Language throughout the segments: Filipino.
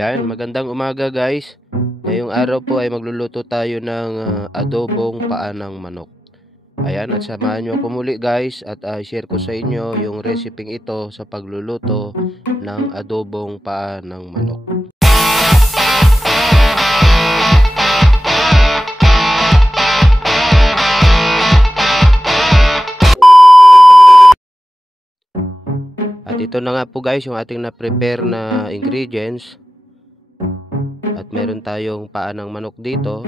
Ayan, magandang umaga guys. Ngayong araw po ay magluluto tayo ng adobong paa ng manok. Ayan, at samahan nyo ako muli guys at share ko sa inyo yung recipe ito sa pagluluto ng adobong paa ng manok. At ito na nga po guys yung ating na-prepare na ingredients. At meron tayong paa ng manok dito.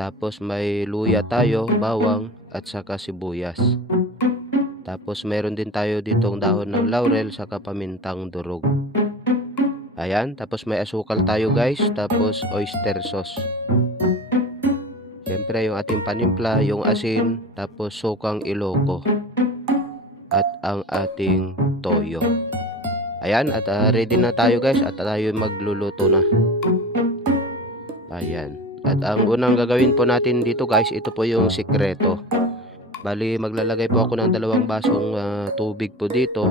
Tapos may luya tayo, bawang at saka sibuyas. Tapos meron din tayo ditong dahon ng laurel saka pamintang durog. Ayan, tapos may asukal tayo guys, tapos oyster sauce. Siyempre yung ating panimpla, yung asin, tapos sukang iloko. At ang ating toyo. Ayan, at ready na tayo guys at tayo magluluto na. Ayan. At ang unang gagawin po natin dito guys, ito po yung sikreto. Bali maglalagay po ako ng 2 basong tubig po dito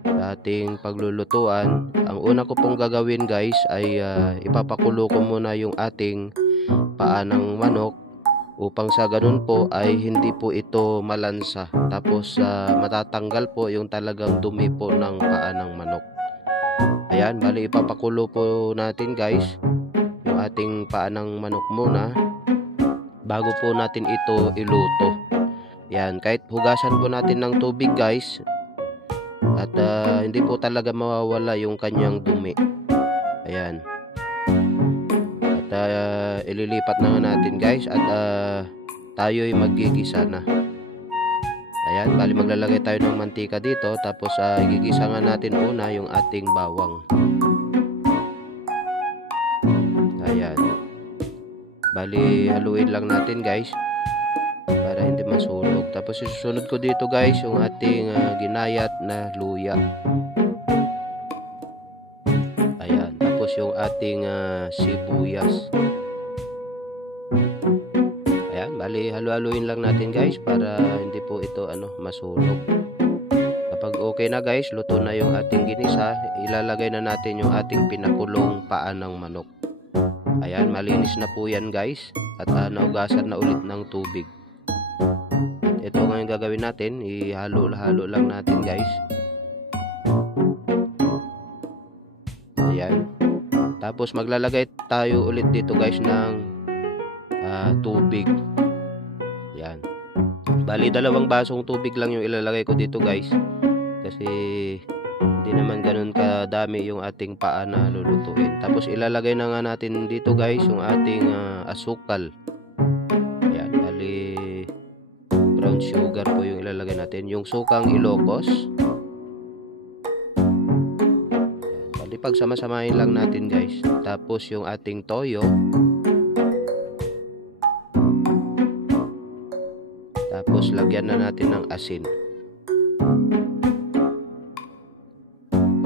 sa ating paglulutuan. Ang una ko pong gagawin guys ay ipapakulo ko muna yung ating paa ng manok upang sa ganun po ay hindi po ito malansa. Tapos matatanggal po yung talagang dumi po ng paa ng manok. Ayan, bali ipapakulo po natin guys yung ating paa ng manok muna bago po natin ito iluto. Yan, kahit hugasan po natin ng tubig guys at hindi po talaga mawawala yung kanyang dumi. Ayan, at ililipat na nga natin guys at tayo'y magigisa na. Ayan, bali maglalagay tayo ng mantika dito, tapos igigisa nga natin una yung ating bawang. Ayan, bali haluin lang natin guys para hindi masunog. Tapos isusunod ko dito guys yung ating ginayat na luya. Ayan, tapos yung ating sibuyas. Ayan, bali halu-haluin lang natin guys para hindi po ito masunog. Kapag okay na guys, luto na yung ating ginisa, ilalagay na natin yung ating pinakulong paa ng manok. Ayan, malinis na po yan guys at naugasan na ulit ng tubig. At ito nga yung gagawin natin, ihalo-halo lang natin guys. Ayan, tapos maglalagay tayo ulit dito guys ng tubig. Ayan, bali 2 basong tubig lang yung ilalagay ko dito guys kasi hindi naman ganun kadami yung ating paa na lulutuin. Tapos ilalagay na nga natin dito guys yung ating asukal. Ayan, bali brown sugar po yung ilalagay natin. Yung sukang ilokos. Ayan, bali pagsama-samahin lang natin guys. Tapos yung ating toyo. Tapos lagyan na natin ng asin.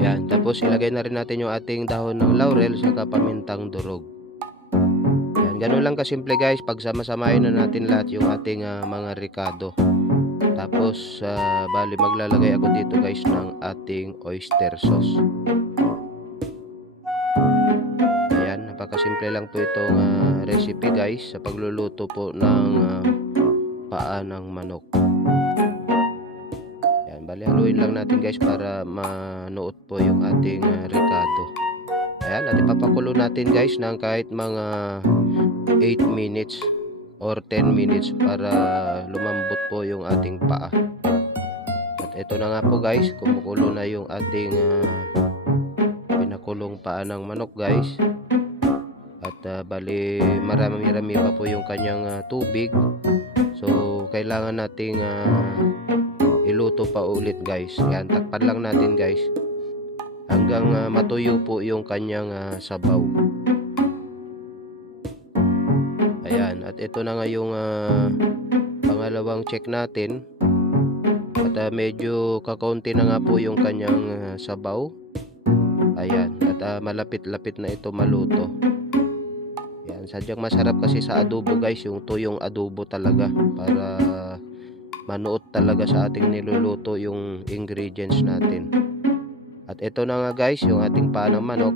Yan, tapos ilagay na rin natin yung ating dahon ng laurel saka pamintang durog. Yan, ganun lang kasimple guys. Pagsama-samahin na natin lahat yung ating mga ricado. Tapos bali maglalagay ako dito guys ng ating oyster sauce. Ayan, napakasimple lang po itong recipe guys sa pagluluto po ng paa ng manok. Bali haluin lang natin guys para manuot po yung ating ricado. Ayan, at ipapakulo natin guys ng kahit mga 8 minutes or 10 minutes para lumambot po yung ating paa. At ito na nga po guys, kumukulo na yung ating pinakulong paa ng manok guys. At bali marami-rami pa po yung kanyang tubig. So kailangan nating iluto pa ulit guys. Yan, takpan lang natin guys hanggang matuyo po yung kanyang sabaw. Ayan, at ito na nga yung pangalawang check natin. At medyo kakaunti na nga po yung kanyang sabaw. Ayan, at malapit-lapit na ito maluto. Yan, sadyang masarap kasi sa adobo guys yung tuyong adobo talaga para manuot talaga sa ating niluluto yung ingredients natin. At ito na nga guys yung ating paa ng manok.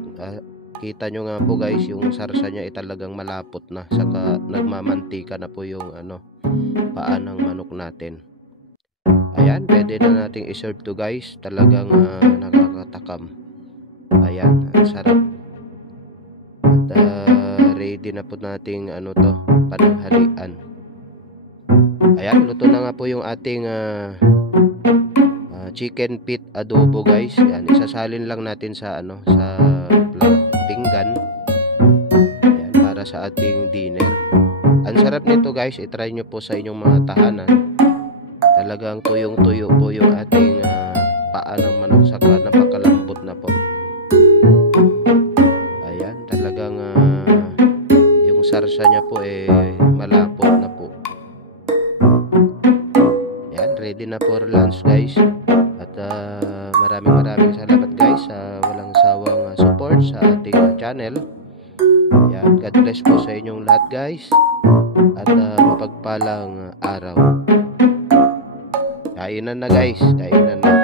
kita nyo nga po guys, yung sarsa niya ay talagang malapot na, saka nagmamantika na po yung paa ng manok natin. Ayan, pwede na nating i-serve to guys. Talagang nakakatakam. Ayan, ang sarap. At ready na po nating pananghalian. Ayan, luto na nga po yung ating chicken feet adobo guys. Ayan, isasalin lang natin sa sa pinggan. Ayan, para sa ating dinner. Ang sarap nito guys, i-try nyo po sa inyong mga tahanan. Talagang tuyong-tuyo po yung ating paa ng manok, saka napakalambot na po. Ayan, talagang yung sarsa niya po malapot na po. Ayan, ready na for lunch guys. At maraming salamat guys sa walang sawang support sa ating channel. Ayan, God bless po sa inyong lahat guys. At mapagpalang araw. Kainan na guys, kainan na.